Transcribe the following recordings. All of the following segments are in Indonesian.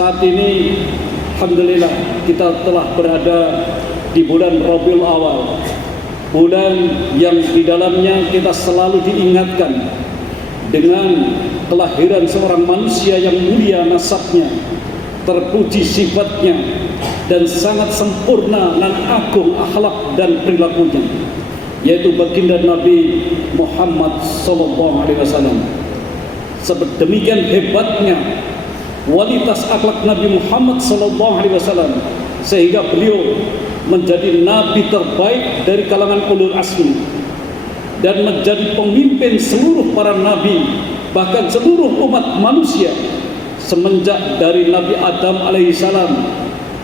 Saat ini alhamdulillah kita telah berada di bulan Rabiul Awal, bulan yang di dalamnya kita selalu diingatkan dengan kelahiran seorang manusia yang mulia nasabnya, terpuji sifatnya, dan sangat sempurna dan agung akhlak dan perilakunya, yaitu baginda Nabi Muhammad SAW. Sedemikian hebatnya kualitas akhlak Nabi Muhammad SAW sehingga beliau menjadi nabi terbaik dari kalangan ulul azmi dan menjadi pemimpin seluruh para nabi, bahkan seluruh umat manusia semenjak dari Nabi Adam alaihissalam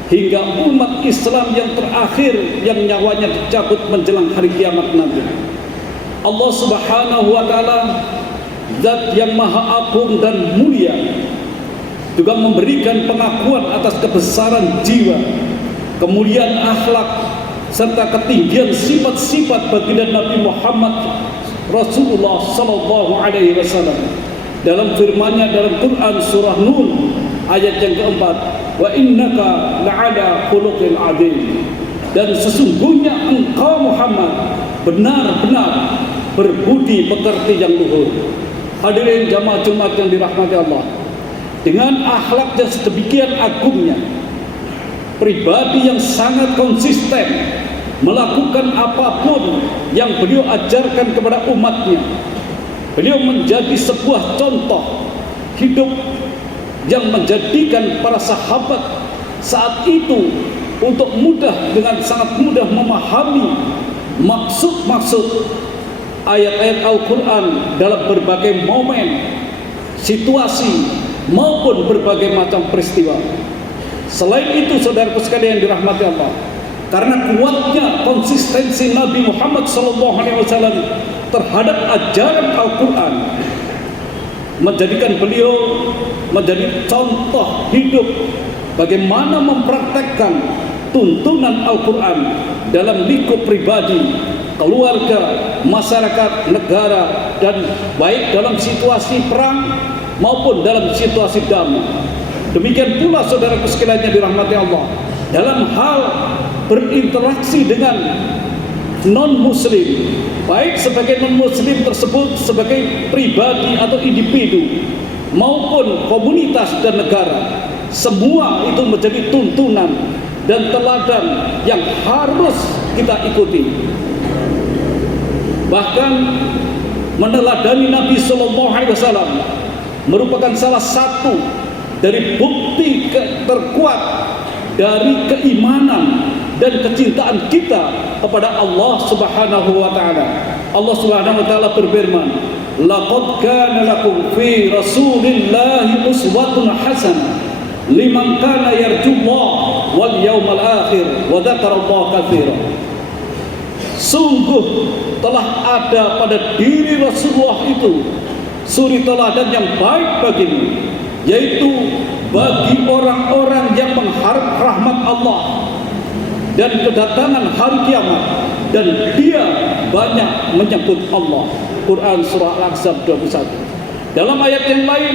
hingga umat Islam yang terakhir yang nyawanya dicabut menjelang hari kiamat nanti. Allah Subhanahu wa taala, zat yang maha agung dan mulia, juga memberikan pengakuan atas kebesaran jiwa, kemuliaan akhlak, serta ketinggian sifat-sifat baginda Nabi Muhammad Rasulullah sallallahu alaihi wasallam dalam firman-Nya dalam Quran surah Nun ayat yang keempat, wa innaka la'ala khuluqin adzim, dan sesungguhnya engkau Muhammad benar-benar berbudi pekerti yang luhur. Hadirin jamaah Jumat yang dirahmati Allah, dengan akhlak yang sedemikian agungnya, pribadi yang sangat konsisten melakukan apapun yang beliau ajarkan kepada umatnya, beliau menjadi sebuah contoh hidup yang menjadikan para sahabat saat itu untuk dengan sangat mudah memahami maksud-maksud ayat-ayat Al-Quran dalam berbagai momen, situasi, maupun berbagai macam peristiwa. Selain itu, saudaraku sekalian dirahmati Allah, karena kuatnya konsistensi Nabi Muhammad SAW terhadap ajaran Al-Quran, menjadikan beliau menjadi contoh hidup bagaimana mempraktekkan tuntunan Al-Quran dalam lingkup pribadi, keluarga, masyarakat, negara, dan baik dalam situasi perang maupun dalam situasi damai. Demikian pula saudaraku sekalian yang dirahmati Allah, dalam hal berinteraksi dengan non-muslim, baik sebagai non-muslim tersebut sebagai pribadi atau individu maupun komunitas dan negara, semua itu menjadi tuntunan dan teladan yang harus kita ikuti. Bahkan meneladani Nabi SAW merupakan salah satu dari bukti terkuat dari keimanan dan kecintaan kita kepada Allah Subhanahu wa taala. Allah Subhanahu wa taala berfirman, "Laqad kana lakum fi Rasulillahi uswatun hasanah liman kana yarjullaha wal yawmal akhir wa dzakarallaha katsiran." Sungguh telah ada pada diri Rasulullah itu suri teladan yang baik bagimu, yaitu bagi orang-orang yang mengharap rahmat Allah dan kedatangan hari kiamat, dan dia banyak menyebut Allah. Quran surah Al-Ahzab 21. Dalam ayat yang lain,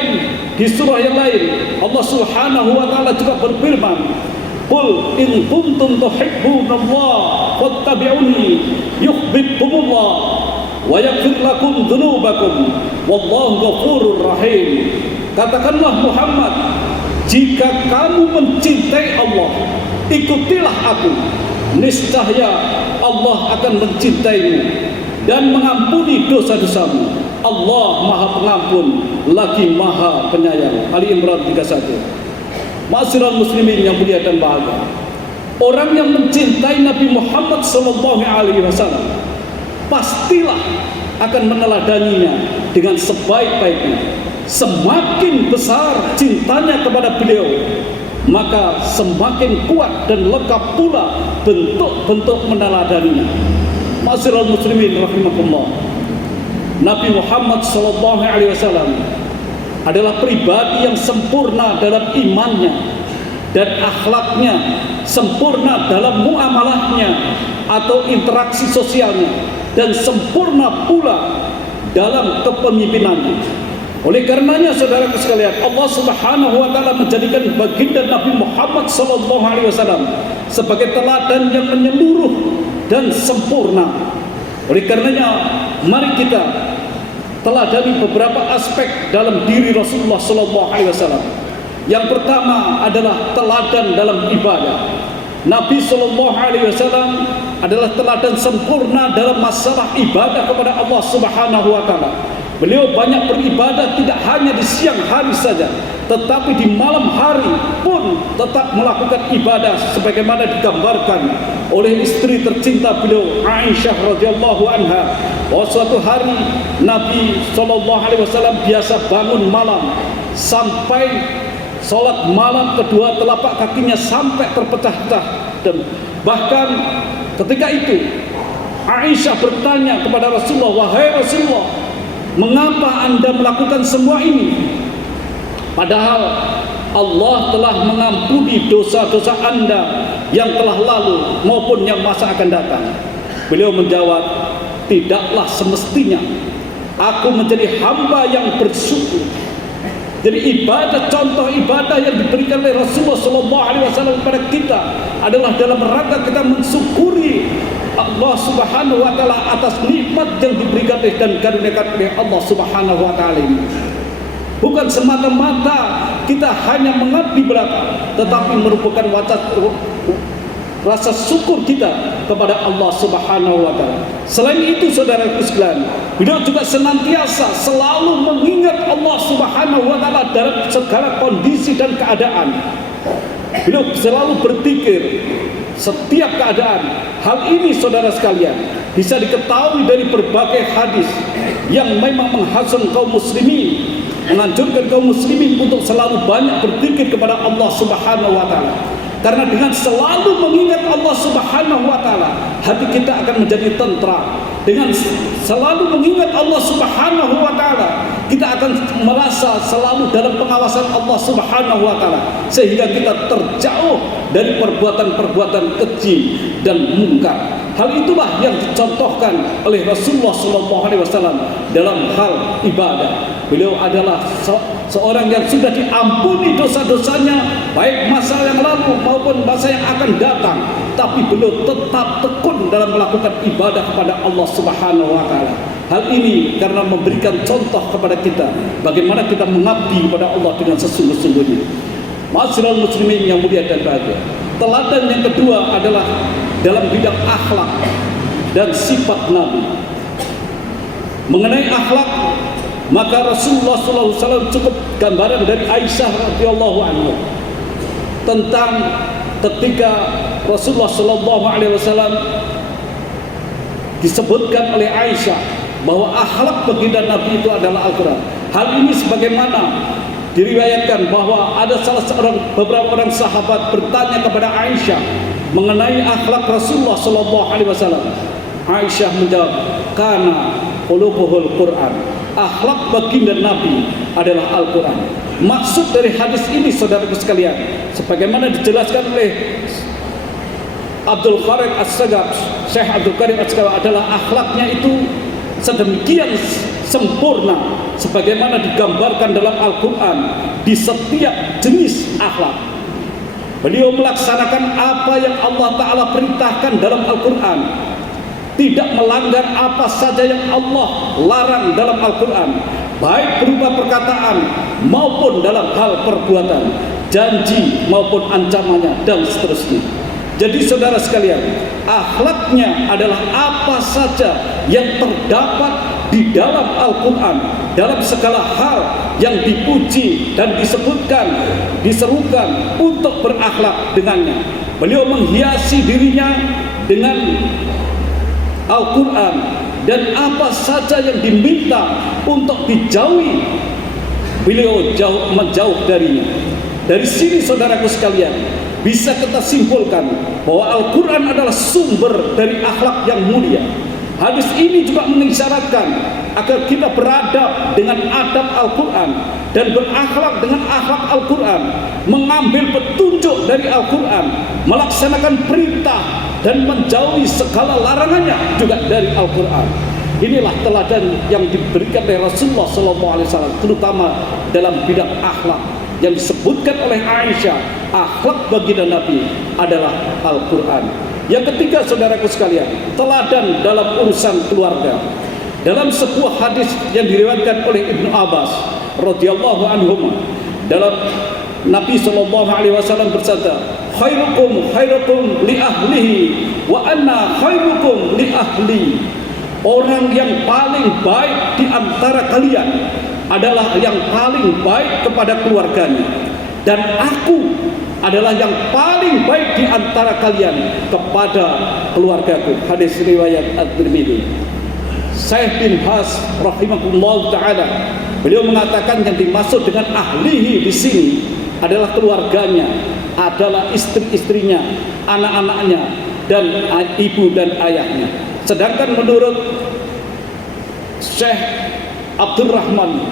di surah yang lain, Allah Subhanahu wa taala juga berfirman, "Qul in kuntum tuhibbunallaha fattabi'uni yuhibbukumullah wa yaghfir lakum dzunubakum wallahu ghafurur rahim." Katakanlah Muhammad, jika kamu mencintai Allah, ikutilah aku, niscaya Allah akan mencintaimu dan mengampuni dosa-dosamu. Allah Maha Pengampun lagi Maha Penyayang. Ali Imran 31. Ma'asyiral muslimin yang mulia dan bahagia, orang yang mencintai Nabi Muhammad SAW pastilah akan meneladaninya dengan sebaik-baiknya. Semakin besar cintanya kepada beliau, maka semakin kuat dan lengkap pula bentuk-bentuk meneladaninya. Ma'asyiral muslimin rahimakumullah, Nabi Muhammad SAW adalah pribadi yang sempurna dalam imannya dan akhlaknya, sempurna dalam muamalahnya atau interaksi sosialnya, dan sempurna pula dalam kepemimpinannya. Oleh karenanya saudaraku sekalian, Allah Subhanahu wa taala menjadikan baginda Nabi Muhammad sallallahu alaihi wasallam sebagai teladan yang menyeluruh dan sempurna. Oleh karenanya, mari kita teladani beberapa aspek dalam diri Rasulullah sallallahu alaihi wasallam. Yang pertama adalah teladan dalam ibadah. Nabi sallallahu alaihi wasallam adalah teladan sempurna dalam masalah ibadah kepada Allah Subhanahu wa taala. Beliau banyak beribadah tidak hanya di siang hari saja, tetapi di malam hari pun tetap melakukan ibadah sebagaimana digambarkan oleh istri tercinta beliau Aisyah radhiyallahu anha, bahwa suatu hari Nabi sallallahu alaihi wasallam biasa bangun malam sampai salat malam, kedua telapak kakinya sampai terpecah-pecah, dan bahkan ketika itu Aisyah bertanya kepada Rasulullah, "Wahai Rasulullah, mengapa Anda melakukan semua ini? Padahal Allah telah mengampuni dosa-dosa Anda yang telah lalu maupun yang masa akan datang." Beliau menjawab, "Tidaklah semestinya aku menjadi hamba yang bersyukur." Jadi ibadah, contoh ibadah yang diberikan oleh Rasulullah SAW kepada kita adalah dalam rangka kita mensyukuri Allah Subhanahu wa taala atas nikmat yang diberikan dan karuniakan oleh Allah Subhanahu wa taala ini. Bukan semata-mata kita hanya mengabdi belaka, tetapi merupakan rasa syukur kita kepada Allah Subhanahu wa taala. Selain itu saudaraku sekalian, beliau juga senantiasa selalu mengingat Allah Subhanahu wa taala dalam segala kondisi dan keadaan. Beliau selalu berpikir setiap keadaan. Hal ini saudara sekalian bisa diketahui dari berbagai hadis yang memang menghasung kaum muslimin, menganjurkan kaum muslimin untuk selalu banyak berzikir kepada Allah Subhanahu wa taala. Karena dengan selalu mengingat Allah Subhanahu wa taala, hati kita akan menjadi tentram. Dengan selalu mengingat Allah Subhanahu wa taala, kita akan merasa selalu dalam pengawasan Allah Subhanahu wa taala, sehingga kita terjauh dari perbuatan-perbuatan keji dan mungkar. Hal itulah yang dicontohkan oleh Rasulullah SAW dalam hal ibadah. Beliau adalah seorang yang sudah diampuni dosa-dosanya, baik masa yang lalu maupun masa yang akan datang, tapi beliau tetap tekun dalam melakukan ibadah kepada Allah Subhanahu wa taala. Hal ini karena memberikan contoh kepada kita bagaimana kita mengabdi kepada Allah dengan sesungguh-sungguhnya. Ma'asyiral muslimin yang mulia dan bahagia. Teladan yang kedua adalah dalam bidang akhlak dan sifat Nabi. Mengenai akhlak, maka Rasulullah SAW cukup gambaran dari Aisyah radhiyallahu anha tentang ketika Rasulullah SAW disebutkan oleh Aisyah bahwa akhlak baginda Nabi itu adalah Al-Quran. Hal ini sebagaimana diriwayatkan bahwa ada beberapa orang sahabat bertanya kepada Aisyah mengenai akhlak Rasulullah SAW. Aisyah menjawab, "Kana qulubuhul Quran." Akhlak baginda Nabi adalah Al-Quran. Maksud dari hadis ini saudaraku sekalian, sebagaimana dijelaskan oleh Abdul Qadir As-Sagaf, Syekh Abdul Qadir As-Sagaf, adalah akhlaknya itu sedemikian sempurna sebagaimana digambarkan dalam Al-Quran di setiap jenis akhlak. Beliau melaksanakan apa yang Allah Ta'ala perintahkan dalam Al-Quran, tidak melanggar apa saja yang Allah larang dalam Al-Quran, baik berupa perkataan maupun dalam hal perbuatan, janji maupun ancamannya, dan seterusnya. Jadi saudara sekalian, akhlaknya adalah apa saja yang terdapat di dalam Al-Quran, dalam segala hal yang dipuji dan disebutkan, diserukan untuk berakhlak dengannya. Beliau menghiasi dirinya dengan Al-Quran, dan apa saja yang diminta untuk dijauhi, beliau menjauh darinya. Dari sini saudaraku sekalian, bisa kita simpulkan bahwa Al-Quran adalah sumber dari akhlak yang mulia. Hadis ini juga mengisyaratkan agar kita beradab dengan adab Al-Quran dan berakhlak dengan akhlak Al-Quran, mengambil petunjuk dari Al-Quran, melaksanakan perintah dan menjauhi segala larangannya juga dari Al-Quran. Inilah teladan yang diberikan oleh Rasulullah SAW, terutama dalam bidang akhlak yang disebutkan oleh Aisyah. Akhlak baginda Nabi adalah Al-Quran. Yang ketiga, saudaraku sekalian, teladan dalam urusan keluarga. Dalam sebuah hadis yang diriwayatkan oleh Ibnu Abbas radhiyallahu anhuma, dalam Nabi SAW bersabda, khairukum li ahlihi wa anna khairukum li ahli. Orang yang paling baik di antara kalian adalah yang paling baik kepada keluarganya, dan aku adalah yang paling baik di antara kalian kepada keluargaku. Hadis riwayat At-Tirmidzi. Syekh bin Baz rahimahullah taala, beliau mengatakan yang dimaksud dengan ahlihi di sini adalah keluarganya, adalah istri-istrinya, anak-anaknya, dan ibu dan ayahnya. Sedangkan menurut Syekh Abdurrahman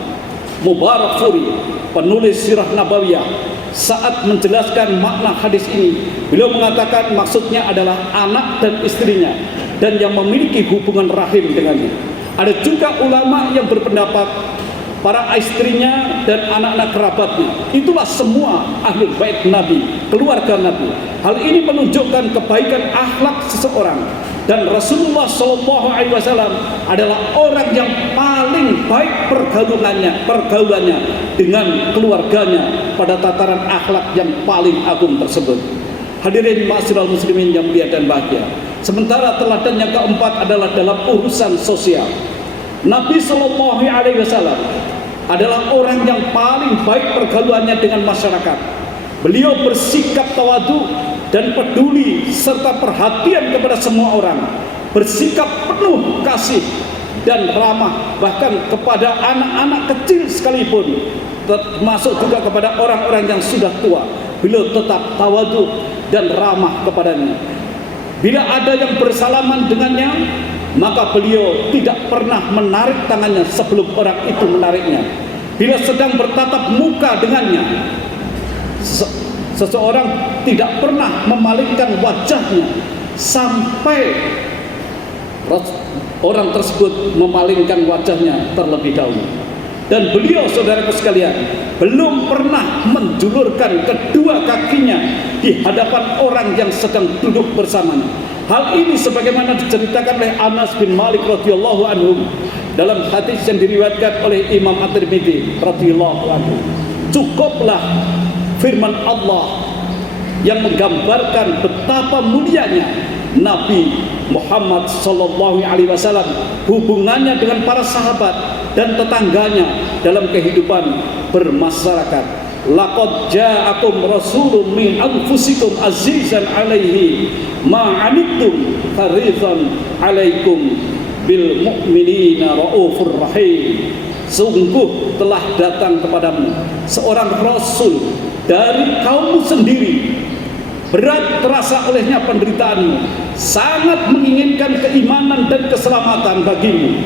Mubarakfuri, penulis Sirah Nabawiyah, saat menjelaskan makna hadis ini, beliau mengatakan maksudnya adalah anak dan istrinya dan yang memiliki hubungan rahim dengannya. Ada juga ulama yang berpendapat para istrinya dan anak-anak kerabatnya itulah semua ahlul bait Nabi, keluarga Nabi. Hal ini menunjukkan kebaikan akhlak seseorang, dan Rasulullah SAW adalah orang yang paling baik pergaulannya dengan keluarganya pada tataran akhlak yang paling agung tersebut. Hadirin ma'asyiral muslimin yang mulia dan bahagia. Sementara teladan yang keempat adalah dalam urusan sosial. Nabi SAW adalah orang yang paling baik pergaulannya dengan masyarakat. Beliau bersikap tawadu dan peduli serta perhatian kepada semua orang, bersikap penuh kasih dan ramah bahkan kepada anak-anak kecil sekalipun, termasuk juga kepada orang-orang yang sudah tua. Beliau tetap tawadu dan ramah kepadanya. Bila ada yang bersalaman dengannya, maka beliau tidak pernah menarik tangannya sebelum orang itu menariknya. Bila sedang bertatap muka dengannya, seseorang tidak pernah memalingkan wajahnya sampai orang tersebut memalingkan wajahnya terlebih dahulu. Dan beliau, saudaraku sekalian, belum pernah menjulurkan kedua kakinya di hadapan orang yang sedang duduk bersamanya. Hal ini sebagaimana diceritakan oleh Anas bin Malik radhiyallahu anhu dalam hadis yang diriwayatkan oleh Imam At-Tirmidzi radhiyallahu anhu. Cukuplah firman Allah yang menggambarkan betapa mulianya Nabi Muhammad sallallahu alaihi wasallam, hubungannya dengan para sahabat dan tetangganya dalam kehidupan bermasyarakat. Laqad ja'akum rasulun min anfusikum azizan 'alaihi ma 'anittum harisan 'alaikum bil mu'minina raufur rahim. Sungguh telah datang kepadamu seorang rasul dari kaummu sendiri, berat terasa olehnya penderitaanmu, sangat menginginkan keimanan dan keselamatan bagimu,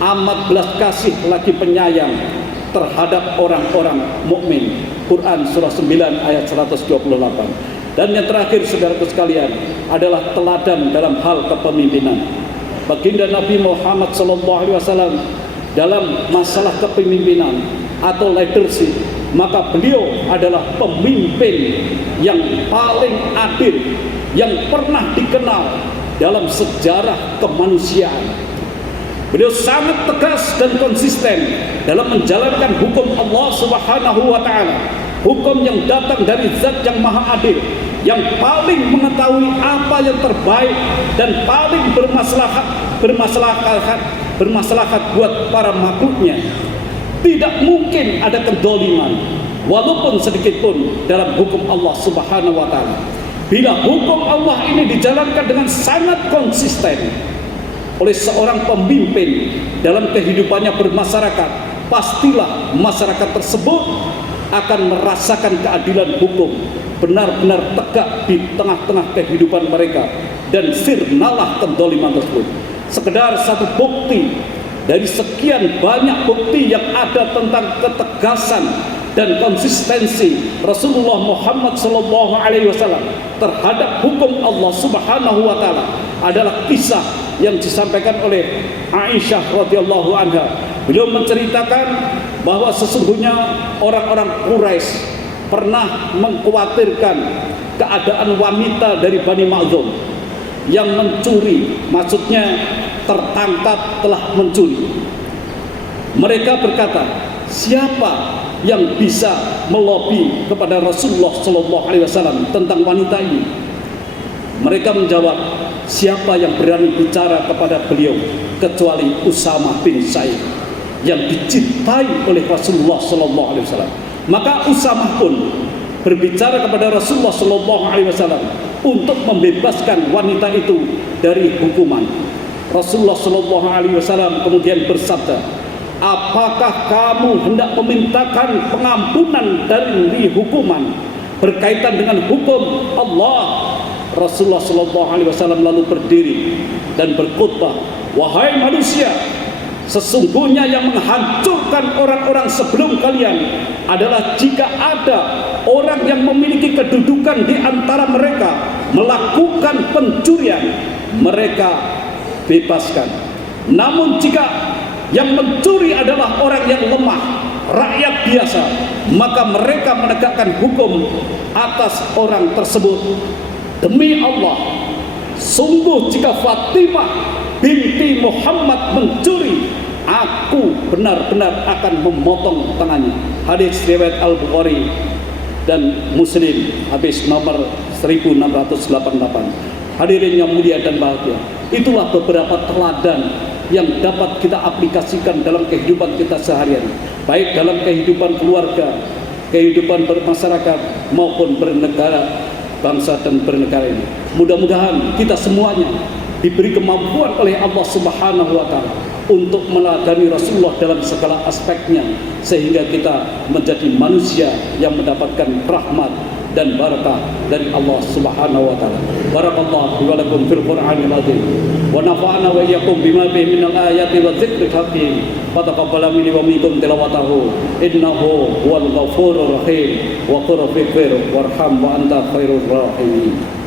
amat belas kasih lagi penyayang terhadap orang-orang mukmin. Quran surah 9 ayat 128. Dan yang terakhir, saudaraku sekalian, adalah teladan dalam hal kepemimpinan. Baginda Nabi Muhammad SAW dalam masalah kepemimpinan atau leadership, maka beliau adalah pemimpin yang paling adil yang pernah dikenal dalam sejarah kemanusiaan. Beliau sangat tegas dan konsisten dalam menjalankan hukum Allah Subhanahu wa taala, hukum yang datang dari Zat yang Maha Adil, yang paling mengetahui apa yang terbaik dan paling bermaslahat buat para makhluknya. Tidak mungkin ada kedoliman walaupun sedikit pun dalam hukum Allah Subhanahu wa taala. Bila hukum Allah ini dijalankan dengan sangat konsisten oleh seorang pemimpin dalam kehidupannya bermasyarakat, pastilah masyarakat tersebut akan merasakan keadilan hukum benar-benar tegak di tengah-tengah kehidupan mereka, dan sirnalah kedoliman tersebut. Sekedar satu bukti dari sekian banyak bukti yang ada tentang ketegasan dan konsistensi Rasulullah Muhammad SAW terhadap hukum Allah Subhanahu wa taala adalah kisah yang disampaikan oleh Aisyah radhiyallahu anha. Beliau menceritakan bahwa sesungguhnya orang-orang Quraisy pernah mengkhawatirkan keadaan wanita dari Bani Makhzum yang mencuri, maksudnya tertangkap telah mencuri. Mereka berkata, siapa yang bisa melobi kepada Rasulullah SAW tentang wanita ini? Mereka menjawab, siapa yang berani bicara kepada beliau kecuali Usamah bin Zaid yang dicintai oleh Rasulullah SAW. Maka Usamah pun berbicara kepada Rasulullah SAW untuk membebaskan wanita itu dari hukuman. Rasulullah SAW kemudian bersabda, apakah kamu hendak memintakan pengampunan dari hukuman berkaitan dengan hukum Allah? Rasulullah SAW lalu berdiri dan berkhutbah, wahai manusia, sesungguhnya yang menghancurkan orang-orang sebelum kalian adalah jika ada orang yang memiliki kedudukan di antara mereka melakukan pencurian, mereka bebaskan. Namun jika yang mencuri adalah orang yang lemah, rakyat biasa, maka mereka menegakkan hukum atas orang tersebut. Demi Allah, sungguh jika Fatimah binti Muhammad mencuri, aku benar-benar akan memotong tangannya. Hadis riwayat Al-Bukhari dan Muslim, hadis nomor 1688. Hadirin yang mulia dan bahagia, itulah beberapa teladan yang dapat kita aplikasikan dalam kehidupan kita sehari-hari, baik dalam kehidupan keluarga, kehidupan bermasyarakat maupun bernegara, bangsa dan bernegara ini. Mudah-mudahan kita semuanya diberi kemampuan oleh Allah Subhanahu wa taala untuk meladani Rasulullah dalam segala aspeknya, sehingga kita menjadi manusia yang mendapatkan rahmat dan barakah dari Allah Subhanahu wa taala. Barakallahu wa lakum fil Qur'anil azim wa nafa'ana wa iyyakum bima fihi minal ayati wa dzikril hakim. Wa taqabbal minni wa minkum tilawatahu innahu huwal ghafurur rahim wa qur fighfir warham wa anta khairur rahimin.